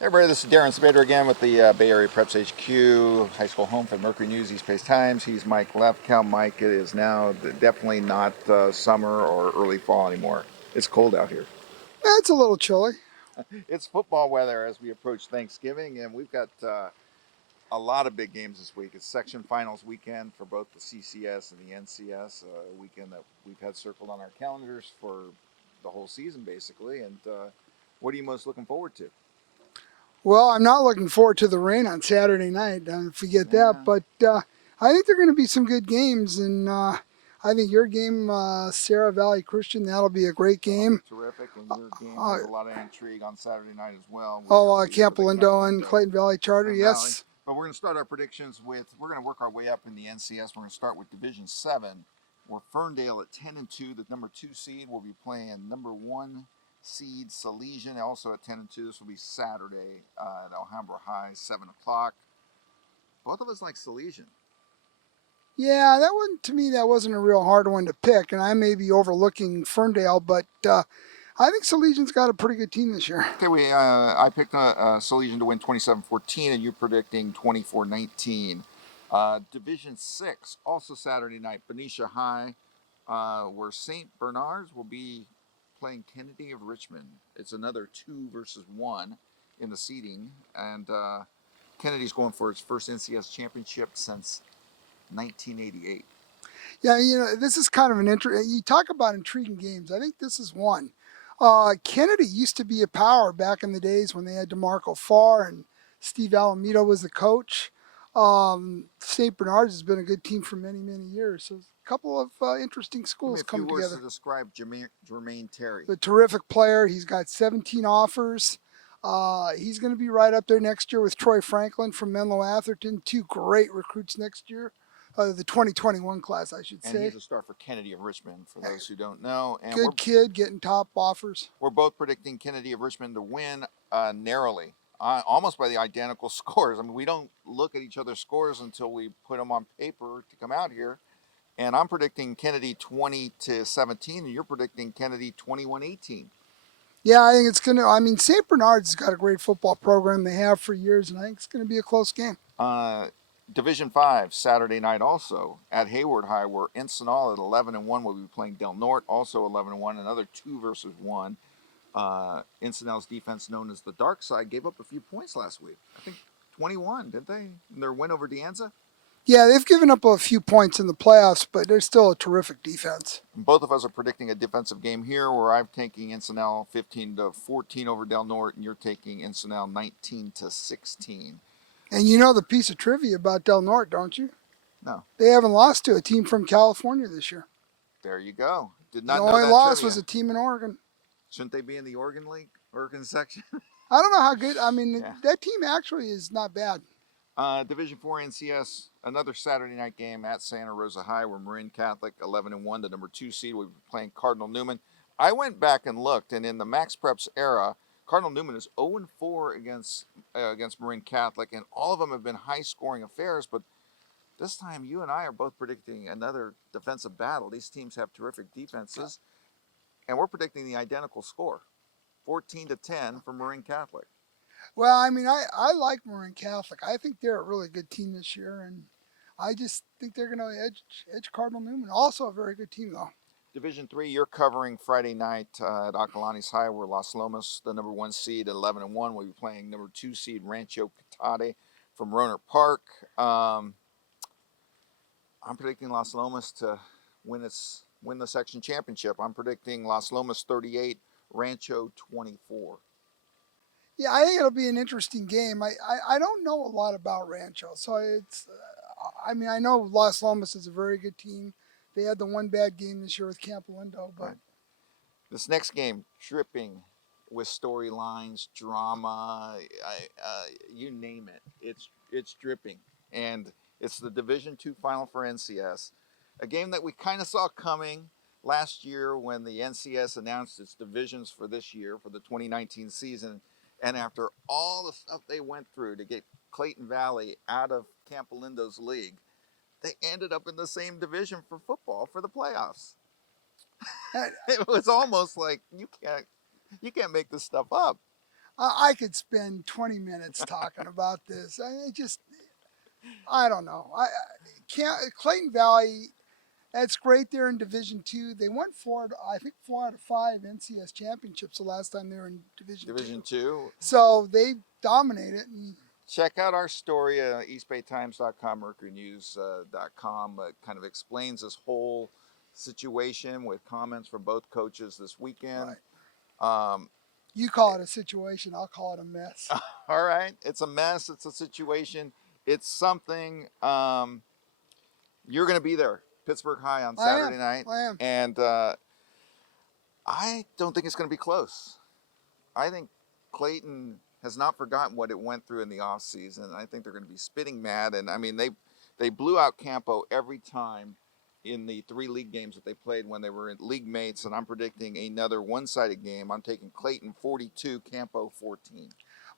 Hey everybody, this is Darren Sabedra again with the Bay Area Preps HQ, high school home for the Mercury News East Pace Times. He's Mike Lefkow. Mike, it is now definitely not summer or early fall anymore. It's cold out here. Yeah, it's a little chilly. It's football weather as we approach Thanksgiving, and we've got a lot of big games this week. It's section finals weekend for both the CCS and the NCS, a weekend that we've had circled on our calendars for the whole season basically. And what are you most looking forward to? Well, I'm not looking forward to the rain on Saturday night, if we get that, Yeah. but I think there are going to be some good games, and I think your game, Sarah Valley Christian, that'll be a great That'll be game. terrific, and your game Uh, has a lot of intrigue on Saturday night as well. Camp For the Lindo and Campolindo Clayton Valley Charter, Valley. yes. But we're going to start our predictions with we're going to work our way up in the NCS. We're going to start with Division 7, where Ferndale at 10-2, the number 2 seed, will be playing number 1 seed Salesian, also at 10-2. This will be Saturday at Alhambra High, 7 o'clock. Both of us like Salesian. Yeah, that one to me that wasn't a real hard one to pick, and I may be overlooking Ferndale, but I think Salesian's got a pretty good team this year. Okay, I picked Salesian to win 27-14, and you're predicting 24-19. Division 6, also Saturday night, Benicia High, where St. Bernard's will be playing Kennedy of Richmond. It's another 2 versus 1 in the seeding, and Kennedy's going for its first NCS championship since 1988. Yeah, this is kind of you talk about intriguing games. I think this is one. Kennedy used to be a power back in the days when they had DeMarco Farr and Steve Alameda was the coach. St. Bernard's has been a good team for many, many years. So a couple of interesting Give me schools a few coming words to together. describe Jermaine Terry. A terrific player. He's got 17 offers. He's going to be right up there next year with Troy Franklin from Menlo Atherton. Two great recruits next year. The 2021 class, I should And say. he's a star for Kennedy of Richmond, for those who don't know. And Good kid, getting top offers. we're both predicting Kennedy of Richmond to win narrowly, almost by the identical scores. I mean, we don't look at each other's scores until we put them on paper to come out here. And I'm predicting Kennedy 20-17, and you're predicting Kennedy 21-18. Yeah, I think it's going to. I mean, St. Bernard's got a great football program they have for years, and I think it's going to be a close game. Division 5, Saturday night also at Hayward High, where Encinal at 11-1 will be playing Del Norte, also 11-1, another 2 versus 1. Encinal's defense, known as the Dark Side, gave up a few points last week. I think 21, didn't they? In their win over De Anza? Yeah, they've given up a few points in the playoffs, but they're still a terrific defense. Both of us are predicting a defensive game here, where I'm taking Encinal 15-14 over Del Norte, and you're taking Encinal 19-16. And you know the piece of trivia about Del Norte, don't you? No. They haven't lost to a team from California this year. There you go. Did The not know only that loss trivia. was a team in Oregon. Shouldn't they be in the Oregon League, Oregon section? I don't know how good. I mean, Yeah. that team actually is not bad. Division 4 NCS, another Saturday night game at Santa Rosa High, where Marin Catholic 11-1, the number 2 seed, will be playing Cardinal Newman. I went back and looked, and in the Max Preps era, Cardinal Newman is 0-4 against Marin Catholic, and all of them have been high-scoring affairs. But this time, you and I are both predicting another defensive battle. These teams have terrific defenses, and we're predicting the identical score, 14-10 for Marin Catholic. Well, I mean, I like Marin Catholic. I think they're a really good team this year, and I just think they're going to edge Cardinal Newman. Also a very good team, though. Division 3, you're covering Friday night at Acalanes High, where Las Lomas, the number 1 seed at 11-1, will be playing number 2 seed Rancho Catate from Rohnert Park. I'm predicting Las Lomas to win the section championship. I'm predicting Las Lomas 38, Rancho 24. Yeah, I think it'll be an interesting game. I don't know a lot about Rancho, so I mean, I know Las Lomas is a very good team. They had the one bad game this year with Camp Lindo, but Right. This next game, dripping with storylines, drama, you name it. It's dripping, and it's the Division 2 final for NCS, a game that we kind of saw coming last year when the NCS announced its divisions for this year for the 2019 season. And after all the stuff they went through to get Clayton Valley out of Campolindo's league, they ended up in the same division for football for the playoffs. I, It was almost like you can't make this stuff up. I could spend 20 minutes talking about this. I don't know. I can't. Clayton Valley. That's great. They're in Division Two. They won I think 4 out of 5 NCS championships the last time they were in Division Division Two. two. So they dominate it. And Check out our story at eastbaytimes.com, mercurynews.com. It kind of explains this whole situation with comments from both coaches this weekend. right, Um, you call it a situation. I'll call it a mess. all right, it's a mess. It's a situation. It's something. You're going to be there, Pittsburgh High on I Saturday am. night, I am. and I don't think it's going to be close. I think Clayton has not forgotten what it went through in the off season. I think they're going to be spitting mad, and I mean they blew out Campo every time in the 3 league games that they played when they were in league mates. And I'm predicting another one-sided game. I'm taking Clayton 42, Campo 14.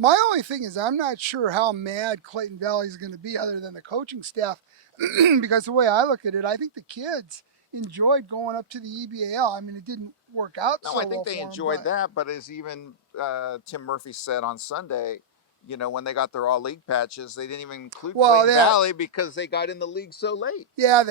My only thing is, I'm not sure how mad Clayton Valley is going to be, other than the coaching staff, because the way I look at it, I think the kids enjoyed going up to the EBAL. I mean, it didn't work out No, so I think well they for them, enjoyed but that, but as even Tim Murphy said on Sunday, you know, when they got their all league patches, they didn't even include well, Clayton that Valley because they got in the league so late. yeah,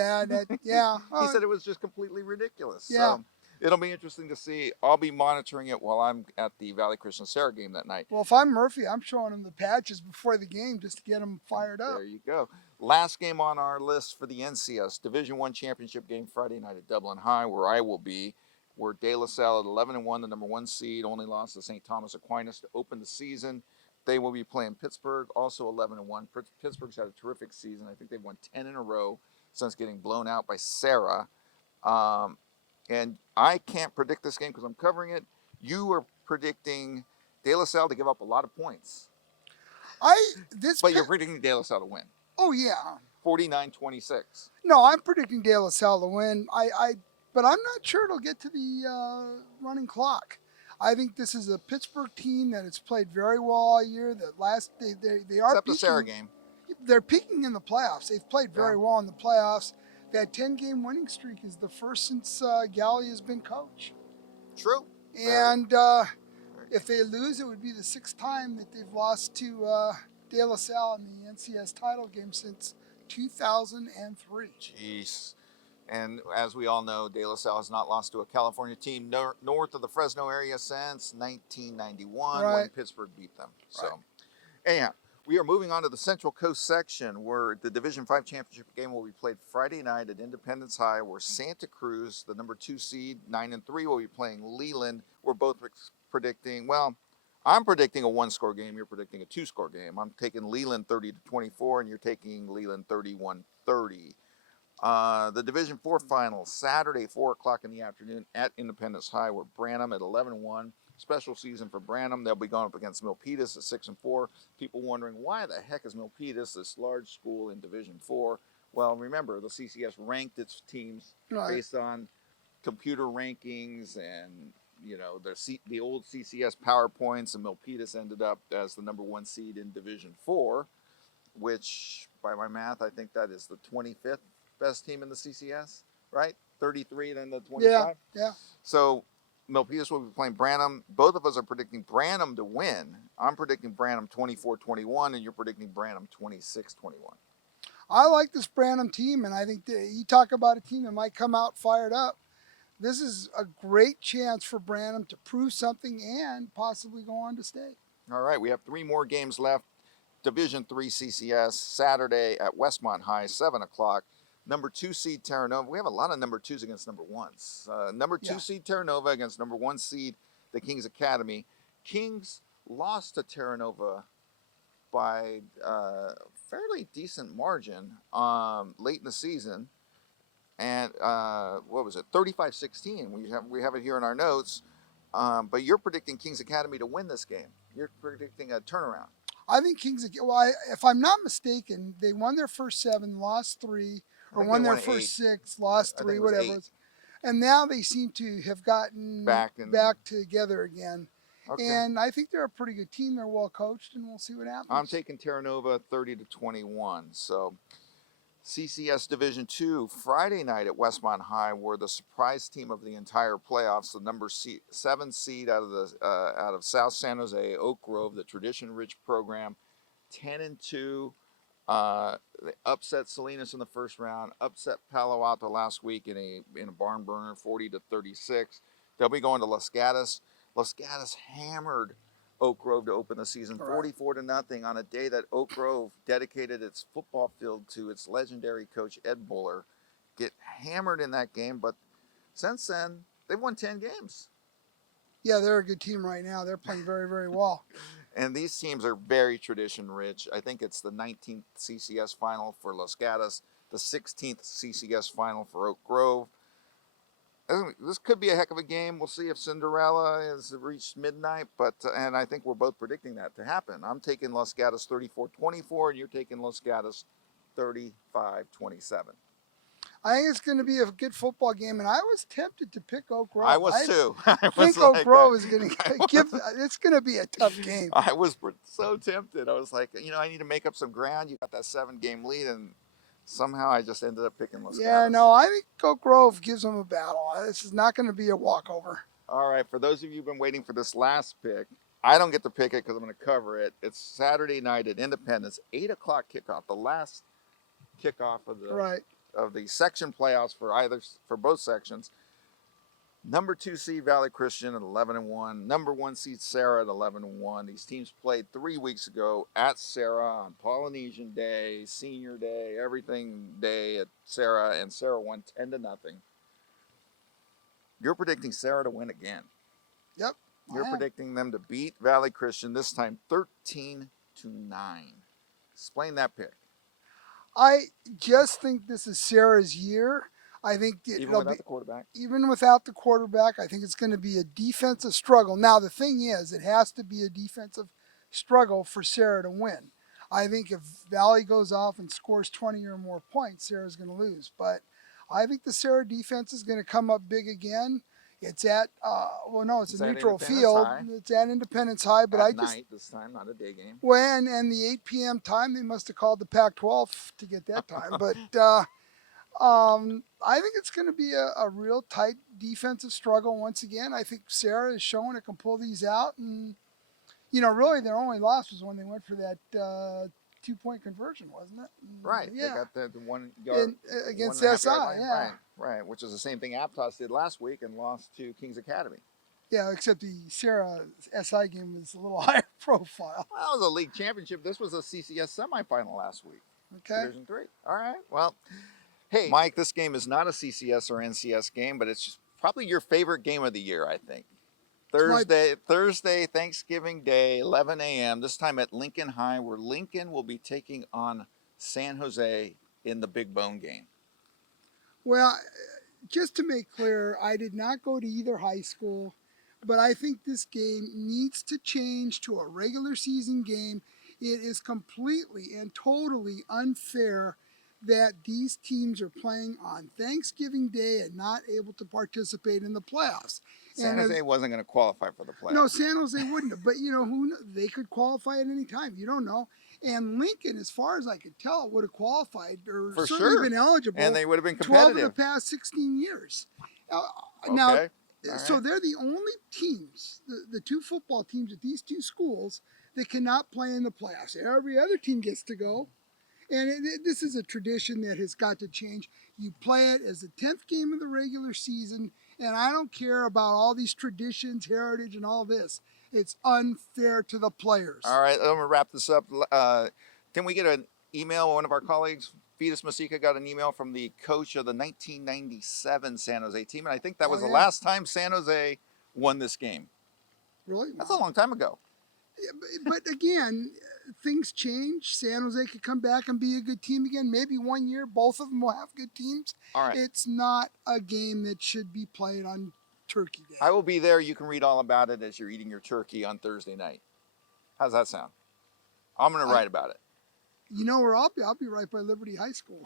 yeah, He said it was just completely ridiculous. yeah. So it'll be interesting to see. I'll be monitoring it while I'm at the Valley Christian Sarah game that night. Well, if I'm Murphy, I'm showing them the patches before the game just to get them fired up. There you go. Last game on our list for the NCS Division One championship game Friday night at Dublin High, where I will be. Where De La Salle at 11-1, the number 1 seed, only lost to St. Thomas Aquinas to open the season. They will be playing Pittsburgh, also 11-1. Pittsburgh's had a terrific season. I think they've won 10 in a row since getting blown out by Sarah. Um, and I can't predict this game because I'm covering it. You are predicting De La Salle to give up a lot of points, I this but you're predicting De La Salle to win. oh yeah, 49-26. no, I'm predicting De La Salle to win. But I'm not sure it'll get to the running clock. I think this is a Pittsburgh team that has played very well all year. That last they are Except the Sarah peaking. game. They're peaking in the playoffs. They've played Yeah. very well in the playoffs. That 10-game winning streak is the first since Galley has been coach. True. And if they lose, it would be the 6th time that they've lost to De La Salle in the NCS title game since 2003. Jeez. And as we all know, De La Salle has not lost to a California team north of the Fresno area since 1991 Right. when Pittsburgh beat them. Right. So, anyhow, we are moving on to the Central Coast section where the Division 5 championship game will be played Friday night at Independence High, where Santa Cruz, the number 2 seed, 9-3, will be playing Leland. We're both predicting, well, I'm predicting a 1-score game. You're predicting a 2-score game. I'm taking Leland 30-24, and you're taking Leland 31-30. The Division 4 finals, Saturday, 4 o'clock in the afternoon at Independence High, where Branham at 11-1. Special season for Branham. They'll be going up against Milpitas at 6-4. People wondering, why the heck is Milpitas, this large school in Division 4? Well, remember, the CCS ranked its teams Right. based on computer rankings and, you know, the old CCS PowerPoints, and Milpitas ended up as the number 1 seed in Division 4, which, by my math, I think that is the 25th best team in the CCS, right? 33, then the 25. Yeah. So Milpitas will be playing Branham. Both of us are predicting Branham to win. I'm predicting Branham 24-21, and you're predicting Branham 26-21. I like this Branham team, and I think you talk about a team that might come out fired up. This is a great chance for Branham to prove something and possibly go on to state. All right, we have 3 more games left. Division 3 CCS, Saturday at Westmont High, 7 o'clock. Number 2 seed Terra Nova. We have a lot of number 2s against number 1s. Number 2 seed Terra Nova against number 1 seed the Kings Academy. Kings lost to Terra Nova by a fairly decent margin late in the season. And what was it, 35-16. We have it here in our notes. But you're predicting Kings Academy to win this game. You're predicting a turnaround. I think Kings, well, if I'm not mistaken, they won their first 7, lost 3, or won their first 6, lost 3, whatever. And now they seem to have gotten back together again. Okay. And I think they're a pretty good team. They're well coached, and we'll see what happens. I'm taking Terra Nova 30-21. So CCS Division Two Friday night at Westmont High were the surprise team of the entire playoffs. The number 7 seed out of South San Jose, Oak Grove, the tradition-rich program, 10-2. They upset Salinas in the first round. Upset Palo Alto last week in a barn burner, 40-36. They'll be going to Los Gatos. Los Gatos hammered Oak Grove to open the season, All right. 44-0 on a day that Oak Grove dedicated its football field to its legendary coach Ed Buller. Get hammered in that game, but since then they've won 10 games. Yeah, they're a good team right now. They're playing very, very well. And these teams are very tradition rich. I think it's the 19th CCS final for Los Gatos, the 16th CCS final for Oak Grove. This could be a heck of a game. We'll see if Cinderella has reached midnight, and I think we're both predicting that to happen. I'm taking Los Gatos 34-24, and you're taking Los Gatos 35-27. I think it's going to be a good football game, and I was tempted to pick Oak Grove. I was too. I think Oak Grove is going to give. It's going to be a tough game. I was so tempted. I was like, I need to make up some ground. You got that 7-game lead, and somehow I just ended up picking Los Gatos. Yeah, no, I think Oak Grove gives them a battle. This is not going to be a walkover. All right, for those of you who've been waiting for this last pick, I don't get to pick it because I'm going to cover it. It's Saturday night at Independence, 8 o'clock kickoff, the last kickoff of the section playoffs for both sections. Number 2 seed Valley Christian at 11-1. Number 1 seed Sarah at 11-1. These teams played 3 weeks ago at Sarah on Polynesian Day, Senior Day, everything day at Sarah, and Sarah won 10-0. You're predicting Sarah to win again. Yep. You're predicting them to beat Valley Christian this time 13-9. Explain that pick. I just think this is Sarah's year. I think even without the quarterback. Even without the quarterback, I think it's going to be a defensive struggle. Now the thing is, it has to be a defensive struggle for Sarah to win. I think if Valley goes off and scores 20 or more points, Sarah's going to lose. But I think the Sarah defense is going to come up big again. It's at it's a neutral field. High. It's at Independence High, but at night this time, not a day game. Well, and the 8 p.m. time, they must have called the Pac-12 to get that time. But I think it's going to be a real tight defensive struggle once again. I think Sarah is showing it can pull these out, and really their only loss was when they went for that 2-point conversion, wasn't it? Right. Yeah. They got the 1 yard against 1.5 SI. yard line. Yeah. Right. Which is the same thing Aptos did last week and lost to Kings Academy. Yeah, except the Sarah SI game was a little higher profile. Well, it was a league championship. This was a CCS semifinal last week. Okay. Division 3. All right. Well, hey, Mike, this game is not a CCS or NCS game, but it's probably your favorite game of the year, I think. Thursday, Thanksgiving Day, 11 a.m., this time at Lincoln High, where Lincoln will be taking on San Jose in the Big Bone game. Well, just to make clear, I did not go to either high school, but I think this game needs to change to a regular season game. It is completely and totally unfair that these teams are playing on Thanksgiving Day and not able to participate in the playoffs. San Jose wasn't going to qualify for the playoffs. No, San Jose wouldn't have. But, they could qualify at any time. You don't know. And Lincoln, as far as I could tell, would have qualified or for certainly sure. been eligible. And they would have been competitive. 12 of the past 16 years. Okay. Now, so they're the only teams, the 2 football teams at these 2 schools that cannot play in the playoffs. Every other team gets to go. And this is a tradition that has got to change. You play it as the 10th game of the regular season, and I don't care about all these traditions, heritage, and all this. It's unfair to the players. All right, I'm going to wrap this up. Can we get an email? One of our colleagues, Fetus Masika, got an email from the coach of the 1997 San Jose team, and I think that was the last time San Jose won this game. Really? That's a long time ago. But again, things change. San Jose could come back and be a good team again. Maybe one year, both of them will have good teams. All right. It's not a game that should be played on Turkey Day. I will be there. You can read all about it as you're eating your turkey on Thursday night. How's that sound? I'm going to write about it. You know where I'll be? I'll be right by Liberty High School.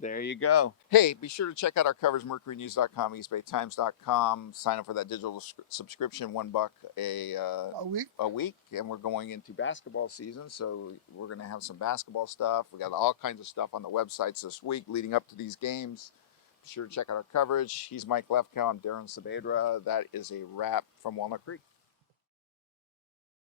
There you go. Hey, be sure to check out our covers, mercurynews.com, eastbaytimes.com. Sign up for that digital subscription, $1 A week. a week. And we're going into basketball season, so we're going to have some basketball stuff. We got all kinds of stuff on the websites this week leading up to these games. Be sure to check out our coverage. He's Mike Lefkow. I'm Darren Sabedra. That is a wrap from Walnut Creek.